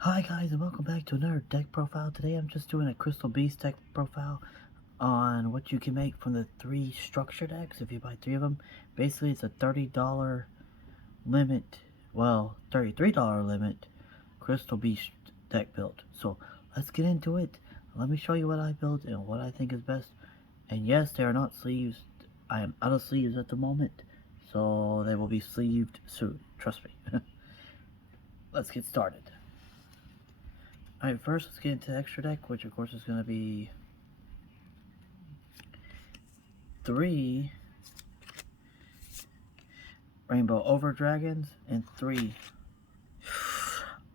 Hi guys and welcome back to another deck profile. Today I'm just doing a Crystal Beast deck profile on what you can make from the 3 structure decks if you buy 3 of them. Basically it's a $30 limit, well $33 limit Crystal Beast deck build. So let's get into it. Let me show you what I built and what I think is best. And yes, they are not sleeves. I am out of sleeves at the moment, so they will be sleeved soon, trust me. Let's get started. Alright, first let's get into the extra deck, which of course is going to be 3 Rainbow Over Dragons and 3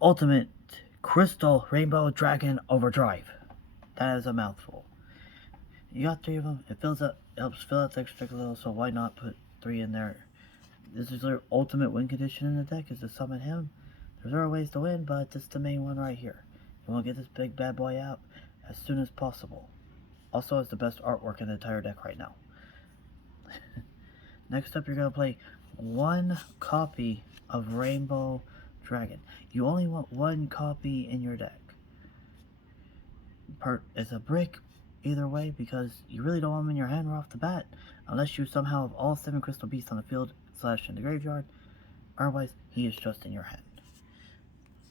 Ultimate Crystal Rainbow Dragon Overdrive. That is a mouthful. You got 3 of them. It helps fill out the extra deck a little, so why not put 3 in there? This is their ultimate win condition in the deck, is to summon him. There's other ways to win, but this is the main one right here. You want to get this big bad boy out as soon as possible. Also has the best artwork in the entire deck right now. Next up, you're going to play 1 copy of Rainbow Dragon. You only want 1 copy in your deck. It's a brick either way because you really don't want him in your hand right off the bat unless you somehow have all 7 Crystal Beasts on the field / in the graveyard. Otherwise, he is just in your hand.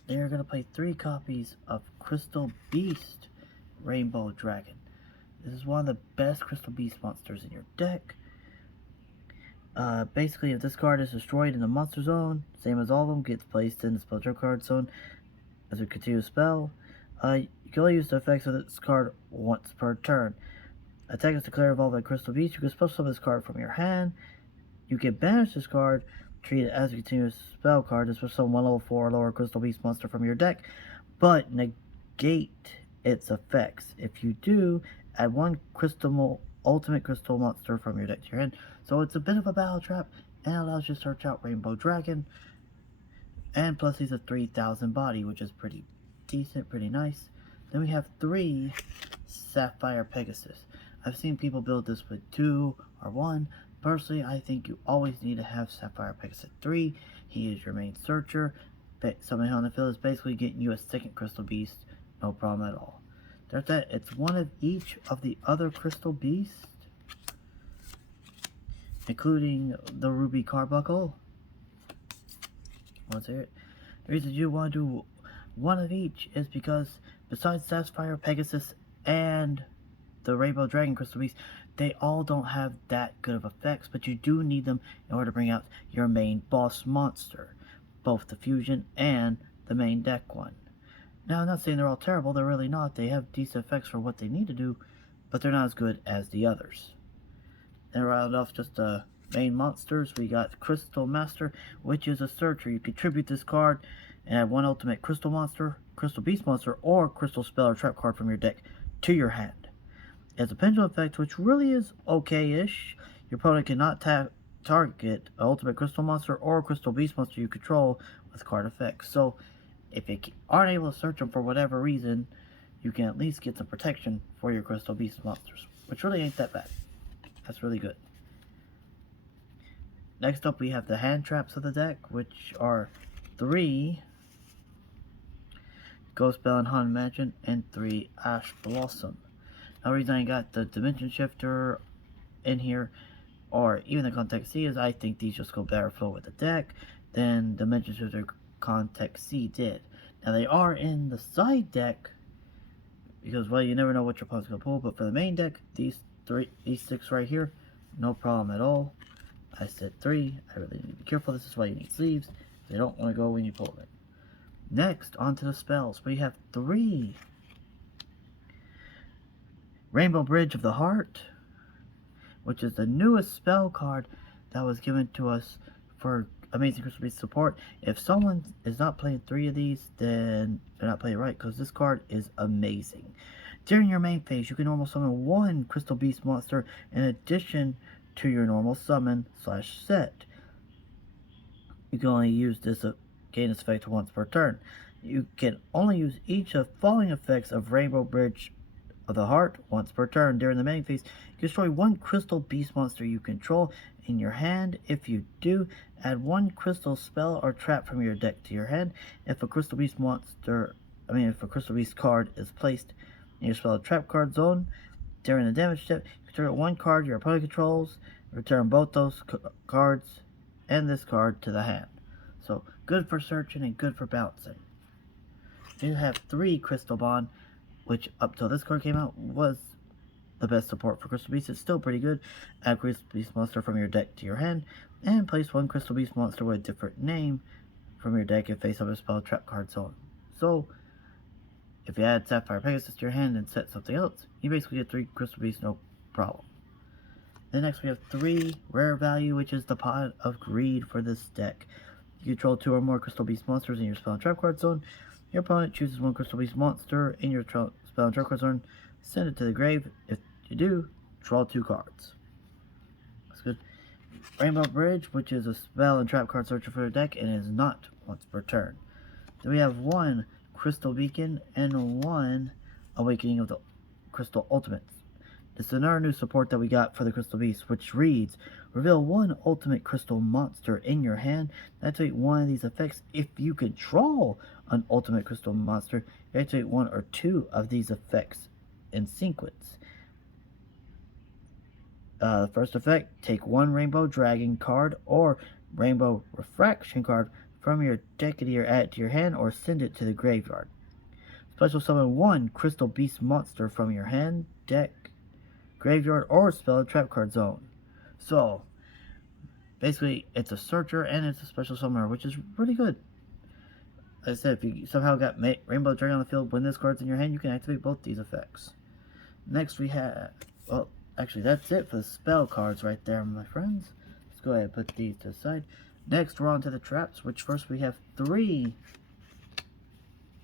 Then you're going to play 3 copies of Crystal Beast Rainbow Dragon. This is one of the best Crystal Beast monsters in your deck. Basically, if this card is destroyed in the monster zone, same as all of them, gets placed in the spell trap card zone as a continuous spell. You can only use the effects of this card once per turn. Attack is declared involved by Crystal Beast. You can special summon this card from your hand. You can banish this card, treat it as a continuous spell card, to special summon 1 level 4 or lower Crystal Beast monster from your deck, but negate its effects. If you do, add 1 ultimate crystal monster from your deck to your hand. So it's a bit of a battle trap and allows you to search out Rainbow Dragon. And plus he's a 3000 body, which is pretty decent, pretty nice. Then we have 3 Sapphire Pegasus. I've seen people build this with 2 or 1. Personally, I think you always need to have Sapphire Pegasus 3. He is your main searcher. Summoning on the field is basically getting you a second Crystal Beast, no problem at all. There's that. It's 1 of each of the other Crystal Beasts, including the Ruby Carbuncle. Let's hear it. The reason you want to do 1 of each is because besides Sapphire Pegasus and the Rainbow Dragon Crystal Beast, they all don't have that good of effects, but you do need them in order to bring out your main boss monster, both the fusion and the main deck one. Now, I'm not saying they're all terrible, they're really not. They have decent effects for what they need to do, but they're not as good as the others. And round off just the main monsters, we got Crystal Master, which is a searcher. You contribute this card and add 1 ultimate crystal monster, crystal beast monster, or crystal spell or trap card from your deck to your hand. It has a pendulum effect, which really is okay-ish. Your opponent cannot target an ultimate crystal monster or crystal beast monster you control with card effects. So if you aren't able to search them for whatever reason, you can at least get some protection for your crystal beast monsters, which really ain't that bad. That's really good. Next up, we have the hand traps of the deck, which are 3 Ghost Bell and Haunted Mansion and 3 Ash Blossom. Now, the reason I got the Dimension Shifter in here, or even the Context C, is I think these just go better flow with the deck than Dimension Shifter Context C did. Now, they are in the side deck because, well, you never know what your opponent's going to pull, but for the main deck, these 6 right here, no problem at all. I said 3. I really need to be careful. This is why you need sleeves. They don't want to go when you pull it. Next, onto the spells. We have 3 Rainbow Bridge of the Heart, which is the newest spell card that was given to us for Amazing Crystal Beast support. If someone is not playing 3 of these, then they're not playing right, because this card is amazing. During your main phase, you can normal summon 1 Crystal Beast monster in addition to your normal summon / set. You can only use this gain this effect once per turn. You can only use each of the following effects of Rainbow Bridge of the Heart. Once per turn during the main phase, you destroy one Crystal Beast monster you control in your hand. If you do, add one crystal spell or trap from your deck to your hand. If a Crystal Beast card is placed in your spell or trap card zone during the damage step, you turn one card your opponent controls, return both those cards and this card to the hand. So good for searching and good for bouncing. You have 3 Crystal Bond, which up till this card came out was the best support for Crystal Beast. It's still pretty good. Add Crystal Beast monster from your deck to your hand, and place one Crystal Beast monster with a different name from your deck and face up a spell trap card zone. So, if you add Sapphire Pegasus to your hand and set something else, you basically get 3 Crystal Beasts, no problem. Then next we have 3 rare value, which is the Pot of Greed for this deck. You control 2 or more Crystal Beast monsters in your spell and trap card zone. Your opponent chooses one Crystal Beast monster in your spell and trap card zone, send it to the grave. If you do, draw 2 cards. That's good. Rainbow Bridge, which is a spell and trap card searcher for your deck and is not once per turn. Then we have 1 Crystal Beacon and 1 Awakening of the Crystal Ultimates. This is another new support that we got for the Crystal Beast, which reads, reveal 1 ultimate crystal monster in your hand. Activate one of these effects. If you control an ultimate crystal monster, you activate 1 or 2 of these effects in sequence. The first effect, take 1 Rainbow Dragon card or Rainbow Refraction card from your deck or add it to your hand or send it to the graveyard. Special summon 1 Crystal Beast monster from your hand, deck, graveyard, or spell and trap card zone. So, basically, it's a searcher and it's a special summoner, which is really good. Like I said, if you somehow got Rainbow Dragon on the field when this card's in your hand, you can activate both these effects. Next we have, well, actually that's it for the spell cards right there, my friends. Let's go ahead and put these to the side. Next we're on to the traps, which first we have 3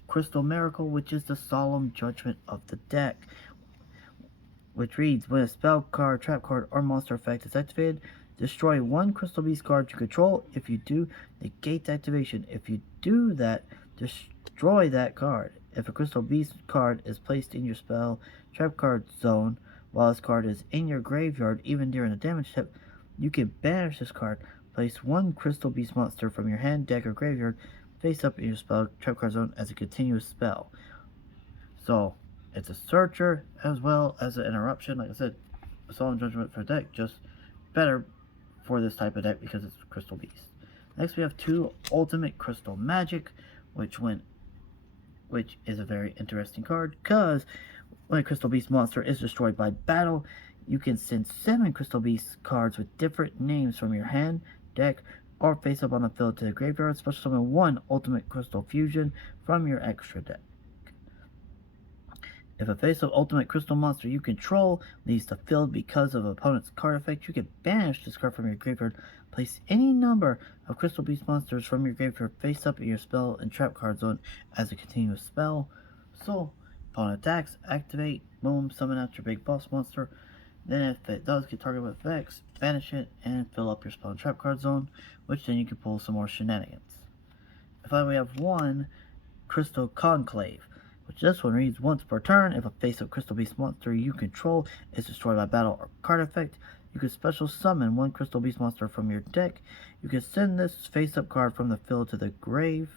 Crystal Miracle, which is the Solemn Judgment of the deck, which reads, when a spell card, trap card, or monster effect is activated, destroy 1 Crystal Beast card you control. If you do, negate activation. If you do that, destroy that card. If a Crystal Beast card is placed in your spell trap card zone while this card is in your graveyard, even during the damage step, you can banish this card. Place 1 Crystal Beast monster from your hand, deck, or graveyard face up in your spell trap card zone as a continuous spell. So, it's a searcher as well as an interruption. Like I said, a Solemn Judgment for deck, just better for this type of deck because it's Crystal Beast. Next we have 2 Ultimate Crystal Magic, which is a very interesting card, because when a Crystal Beast monster is destroyed by battle, you can send 7 Crystal Beast cards with different names from your hand, deck, or face up on the field to the graveyard. Special summon 1 Ultimate Crystal Fusion from your extra deck. If a face-up ultimate crystal monster you control leaves the field because of an opponent's card effect, you can banish this card from your graveyard. Place any number of Crystal Beast monsters from your graveyard face up in your spell and trap card zone as a continuous spell. So, upon attacks, activate, boom, summon out your big boss monster. Then if it does get targeted with effects, banish it and fill up your spell and trap card zone, which then you can pull some more shenanigans. Finally, we have 1 Crystal Conclave, which this one reads, once per turn, if a face-up Crystal Beast monster you control is destroyed by battle or card effect, you can special summon 1 Crystal Beast monster from your deck. You can send this face-up card from the field to the grave.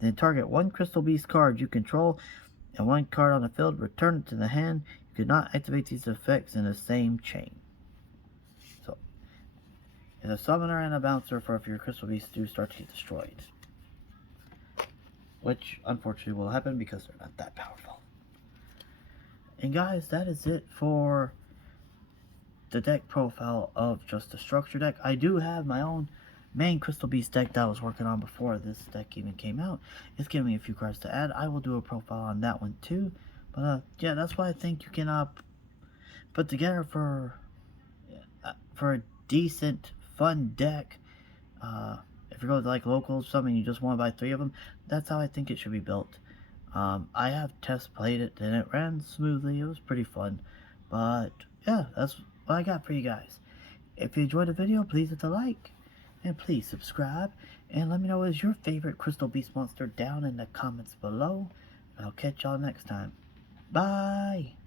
Then target 1 Crystal Beast card you control and 1 card on the field, return it to the hand. You cannot activate these effects in the same chain. So, it's a summoner and a bouncer for if your Crystal Beasts do start to get destroyed, which unfortunately will happen because they're not that powerful. And guys, that is it for the deck profile of just the structure deck. I do have my own main Crystal Beast deck that I was working on before this deck even came out. It's giving me a few cards to add. I will do a profile on that one too. But yeah, that's why I think you can put together for a decent, fun deck. If you go to like locals, something you just want to buy 3 of them, that's how I think it should be built. I have test played it and it ran smoothly. It was pretty fun. But yeah, that's what I got for you guys. If you enjoyed the video, please hit the like and please subscribe and let me know what is your favorite Crystal Beast monster down in the comments below. And I'll catch y'all next time. Bye!